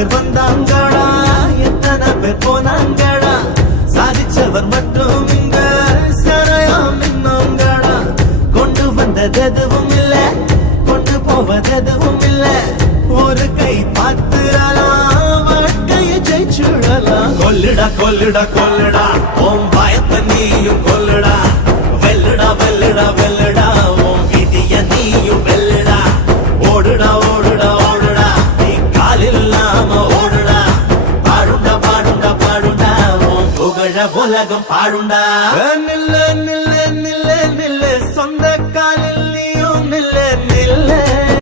பேர் வந்தாங்கடா, எத்தனை பேர் போனாங்கடா, சாதிச்சவர் மட்டும் இங்க சரையாம் இன்னுங்கடா. கொண்டு வந்தது எதுவும் இல்ல, கொண்டு போவது எதுவும் இல்ல, ஒரு கை பார்த்துடலாம், வாழ்க்கையை ஜெயிச்சுடலாம். கொல்லுடா கொல்லுடா கொல்லுடா உன் பயத்தை நீயும் கொல்லுடா, வெல்லுடா வெல்லுடா வெல்லுடா உன் விதிய நீயும் வெல்லுடா. ஓடுடா ஓடுடா ஓடுடா நீ காலில் இல்லாம ஓடுடா, பாடுண்டா பாடுண்டா பாடுண்டா உன் புகழ உலகம் பாடுண்டா. நில்ல நில்ல